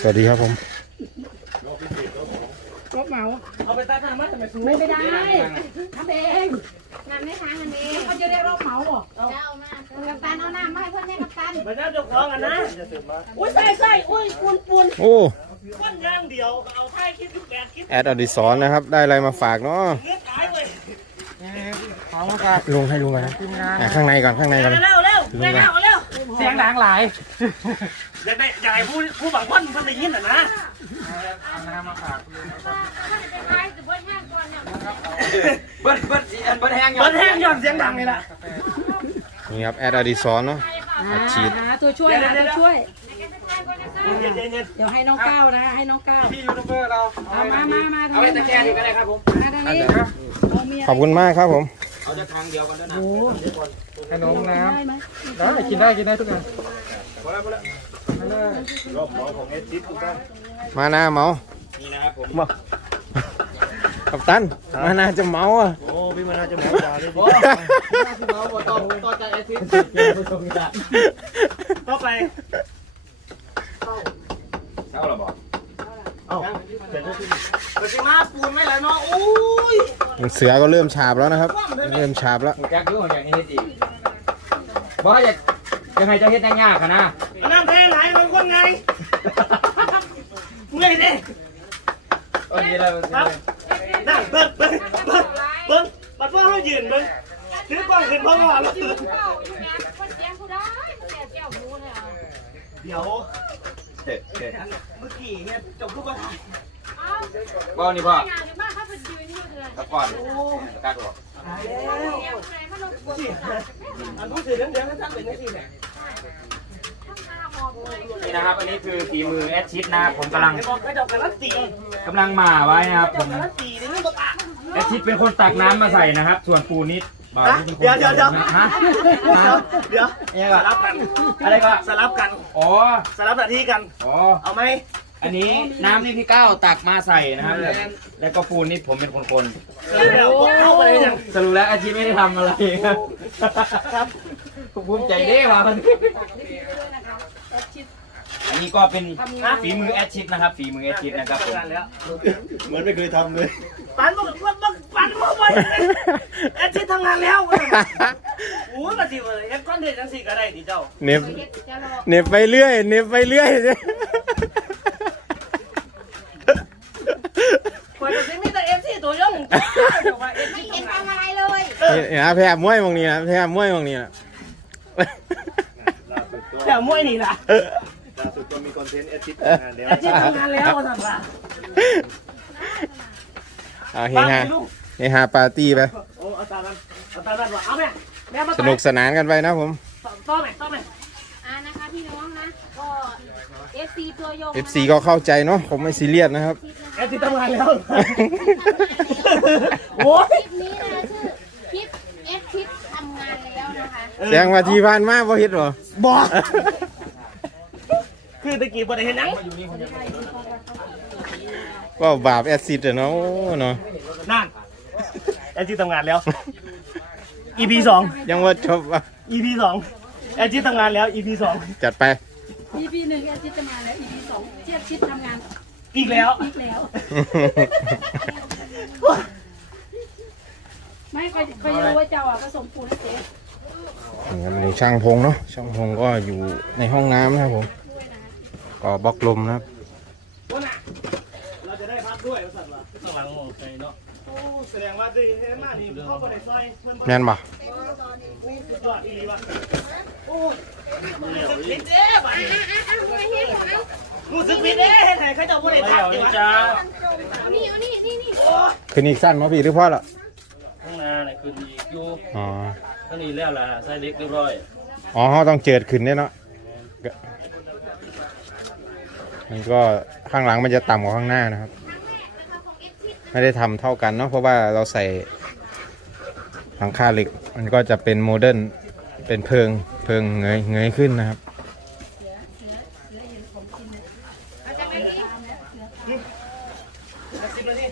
สวัสดีครับผมรถเหมาเอาไปตัดหน้ามาทำไมสูงไม่ไม่ได้ทำเองงานไม่ค้างกันเองเขาจะได้รถเหมาเหรอเจ้ามากัปตันเอาน้ำมาให้เพื่อนเนี่ยกัปตันไปน้ำเจ้าของอะนะอุ้ยใส่ใส่อุ้ยปูนปูนโอ้ก้นย่างเดียวเอาไข่คิดแปดคิดแอดอดิศรนะครับ ได้อะไรมาฝากเนาะเลือดตายเลยลุงให้ลุงก่อนนะอะข้างในก่อนข้างในก่อนเร็วเร็วเร็วเร็วเร็วเสียงดังหลายอยากได้อยากให้ผู้ผู้บางคนเพิ่นได้ยินอะนะเบิ้ลเบิ้ลสีอันเบิ้ลแห้งเปิดแห้งย้อนเสียงดังเลยล่ะนี่ครับแอดอดิศรเนาะอัดฉีดหาตัวช่วยหาตัวช่วยเย็นเย็นเย็นเดี๋ยวให้น้องก้าวนะ ให้น้องก้าวพี่ยูทูบเบอร์เราเอามามามาทางเอาไว้นี้ตะแกรงอยู่ก็ได้ครับผมมาทางนี้เอาเมียขอบคุณมากครับผม เอาจะทางเดียวกันด้วยนะขนมน้ได้กินได้กินได้ทุกอย่างมาหน้าเมานี่นะครับผมกับตัน มาหน้าจะเมาอะ โอ้พี่มันน่าจะหมอจ่าเลยโอ้พี่น้องบอต่อต่อจากไอซิสผู้ชมกันต่อไปเช้าเราบอกเอ้าเป็นเรื่องที่ปฏิมาปูนไม่แล้วเนาะอุ้ย เสือก็เริ่มฉาบแล้วนะครับ เริ่มฉาบแล้วแก๊กยุ่งอย่างนี้ดีบอกอยากยังไงจะเฮ็ดได้ยากอะนะเอาน้ำแทงไหนมันคนไงเมื่อยเด้โอ้ยเลยครับนั่งเบิ้งเบิ้งเบิ้งเบิ้งบัดว่าเขายืนเบิ้งถือกล้องขึ้นเพราะว่าเราอยู่เฝ้าอยู่งานคนเสียงผู้ได้เสียเจ้ารู้เนี่ยเดี๋ยวเมื่อกี้เนี่ยจบลูกกระทาเอ้าบอกนี่พ่อ ตะก่อนตะการบอกเสียงไหนมันลงกดอันผู้สื่อเรื่องเดียวกันทั้งเป็นนี่เนี่ยทั้งตาหอบเลยนี่นะครับอันนี้คือฝีมือแอดชิดนะครับผมกำลังไอ้บอกกระจกกระลัดตีกำลังหมาไว้นะครับกผระจกมกระลัดตีนี่มันบอกอะแอดชิดเป็นคนตักน้ำมาใส่นะครับ ส่วนปูนิดบ่าวนี่เป็นคนเดี๋ยวเดี๋ยวเดี๋ยวฮะเดี๋ยวเนี่ยสก็ลับกันอะไรก็สลับกันอ๋อสลับหน้าที่กันอ๋อเอาไหม อันนี้น้ำนี่พี่ก้าวตักมาใส่นะครับแล้วก็ปูนนี่ผมเป็นคนคนเดี๋ยวเข้าไปเลยยังสรุปแล้วอาชีพไม่ได้ทำอะไรครับครับภูมิใจเด้ว่ามันอันนี้ก็เป็นฝีมือแอดชิดนะครับ ฝีมือแอดชิดนะครับผมงานแล้วเหมือนไม่เคยทำเลยปันบอกว่าบอกปันบอกว่าแอดที่ทำงานแล้วโอ้ยมาสิเลยแอดคอนเทนต์จังสิก็ได้ดิเจ้าเน็บเฮ็ดจะรอเน็บไปเรื่อยเน็บไปเรื่อย ควรจะมีแต่เอฟซีตัวยงเดี๋ยวว่าเอฟ ไม่ ซี เห็น ทำงาน ทำอะไร เลยนี่นะแพร่มวยมองนี้นะแพร่มวยมองนี้นะเดี๋ยวมวยนี่ล่ะล่าสุดก็มีคอนเทนต์แอดชิดแอดที่ทำงานแล้วสั่งว่าเอาเฮบ้านฮาลูกเฮฮาปาร์ตี้ไปโอ้เอาตากันเอาตากันว่าเอาแม่แม่มาสนุกสนานกันไปนะผมต้อแม่ต้อแม่อ่านะคะพี่น้องนะก็เอฟซีตัวยง FC ก็เข้าใจเนาะผมไม่ซีเรียสนะครับแอดที่ทำงานแล้วโอ้ยคลิปนี้นะชื่อคลิปเอฟคลิปทำงานแล้วนะคะแสดงว่าที่ผ่านมาบ่เฮ็ดหรอบอก คือตะกี้บ่ได้เห็นหยังก็บาปแอดซิดอะเนาะโอ้เนาะนั่นแอดที่ทำงานแล้ว EP สอง ยังว่าจบว่า EP สองแอดที่ทำงานแล้ว EP สองจัดไป EP หนึ่งอาทิตย์จะมาแล้ว EP สองเทียบชิดทำงานอีกแล้ว อีกแล้ว ไม่ก็ก็จะรู้ว่าเจ้าอะผสมปูนให้เจ๊นี่ครับนี่ช่างพงเนาะช่างพงก็อยู่ในห้องน้ำนะครับผมก็บล็อกลมนะครับวันน่ะเราจะได้พักด้วยสัตว์วะข้างหลังมองไปเนาะโอ้แสดงว่าดีเห็นมานี่เขาบ่ได้ซอยเพิ่นบ่แม่นบ่สุดยอดอีหลีวะโอ้ยรู้สึกผิดเด้บัดนี้รู้สึกผิดเด้เฮ็ดให้เขาเจ้าบ่ได้พักดีวะเอานี่เอานี่นี่นี่คืนอีกสั้นมาพี่หรือพ่อละข้างหน้าเนี่ยคืออีกอยู่อ๋อข้างนี้แล้วล่ะไส้เล็กเรียบร้อยอ๋อเขาต้องเจิดขึ้นเนี่ยเนาะก็มันก็ข้างหลังมันจะต่ำกว่าข้างหน้านะครับ ไม่ได้ทำเท่ากันเนาะ เพราะว่าเราใส่หลังคาเหล็ก มันก็จะเป็นโมเดิร์น เป็นเพิง เพิงเงยเงยขึ้นนะครับ สิบนาที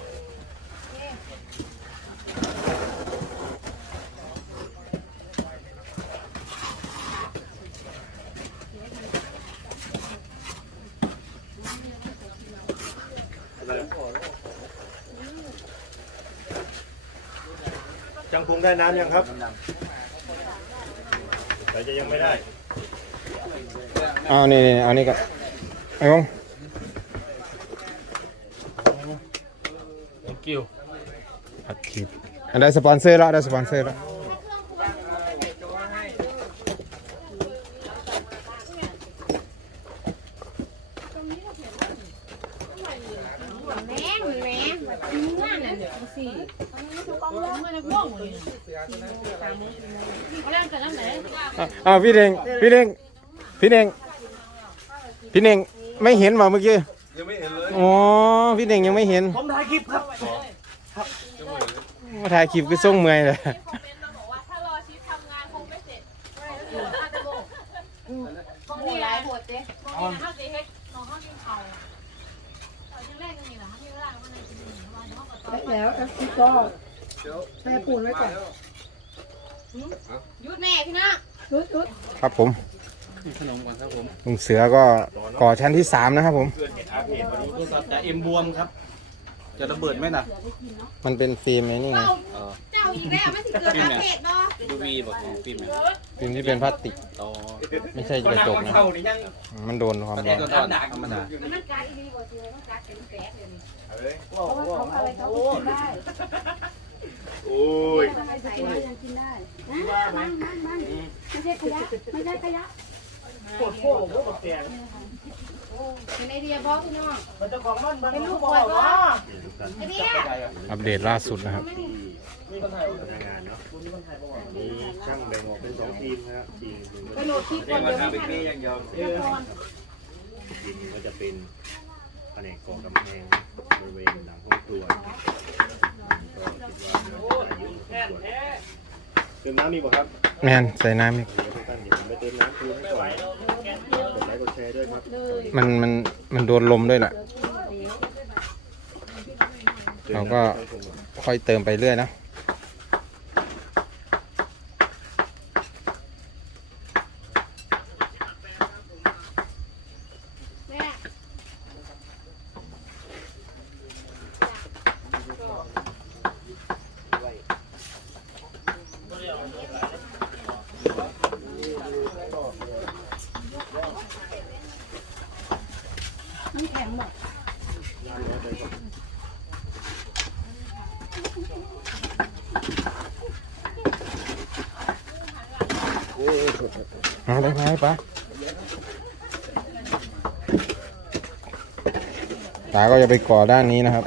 จังพุงได้น้ำยังครับแต่จะยังไม่ได้เอานี่นี่เอานี่ก็ไอ้วง thank you อัดคลิปอันได้สปอนเซอร์แล้วได้สปอนเซอร์แล้วแม่งแม่แบบเนื้ อน่ะสิกองเรื่องมันว่องเลยเขาเล่นกันแล้วไหนอ้าวพี่เด้งพี่เด้งพี่เด้งพี่เด้งไม่เห็นว่าเมื่อกี้ยังไม่เห็นเลยอ๋อพี่เด้งยังไม่เห็นผมถ่ายคลิปครับมาถ่ายคลิปก็ส่งเมื่อยเลยของนี่หลายบทเด้ของนี่ห้าสิเฮ็ดน้องห้ากินเขาเอาจังแรกก็มีเหรอมีเวลามันกินหนึ่งวันห้องก็ต่อ แล้วแอปชิดก็แม่ปูนไว้ก่อนยุดแม่พี่นะรุดรุดครับผมลุงเสือก็ก่อชั้นที่สามนะครับผมจะเอ็มบวมครับ จะระเบิดไหมน่ะมันเป็นฟิล์มไอ้นี่ไงเจ้าอีกแล้วมันสิเกิดอาเพศบ่ดูวีบอกของฟิล์มฟิล์มที่เป็นพลาสติก ต่อไม่ใช่กระจกนะเข้านี่ยังมันโดนความร้อนก็ต้องธรรมดามันกัดอีกบ่สิมันกัดเป็นแผลเลยนี่เพราะว่าเขาอะไรเขาก็กินได้โอ้ยทำไมจะกินได้ยังกินได้นะมันมันมันไม่ใช่ขยะไม่ใช่ขยะปวดโผล่ปวดแตงเป็นไอเดียบ่พี่น้องมันจะของมันมันลูกบอยว่าไอเดียอัปเดตล่าสุดนะครับมีปัญหาทำงานเนาะมีช่างแบ่งออกเป็นสองทีมนะครับทีมหนึ่งกระโดดที่ก่อนเดี๋ยวไม่ทันยังยอมเออทีมหนึ่งก็จะเป็นแผนกก่อกำแพงบริเวณหลังห้องครัวนะครับก็คิดว่าน่าจะได้อยู่พอสมควรเติมน้ำมีบ่ครับแมนใส่น้ำอีกเดี๋ยวทุกท่านเดี๋ยวผมไปเติมน้ำคืนให้ก่อนกดไลค์กดแชร์ด้วยครับ มันมันมันโดนลมด้วยแหละ เราก็ค่อยเติมไปเรื่อยนะ หาได้ไหมปะตาก็จะไปก่อด้านนี้นะครับ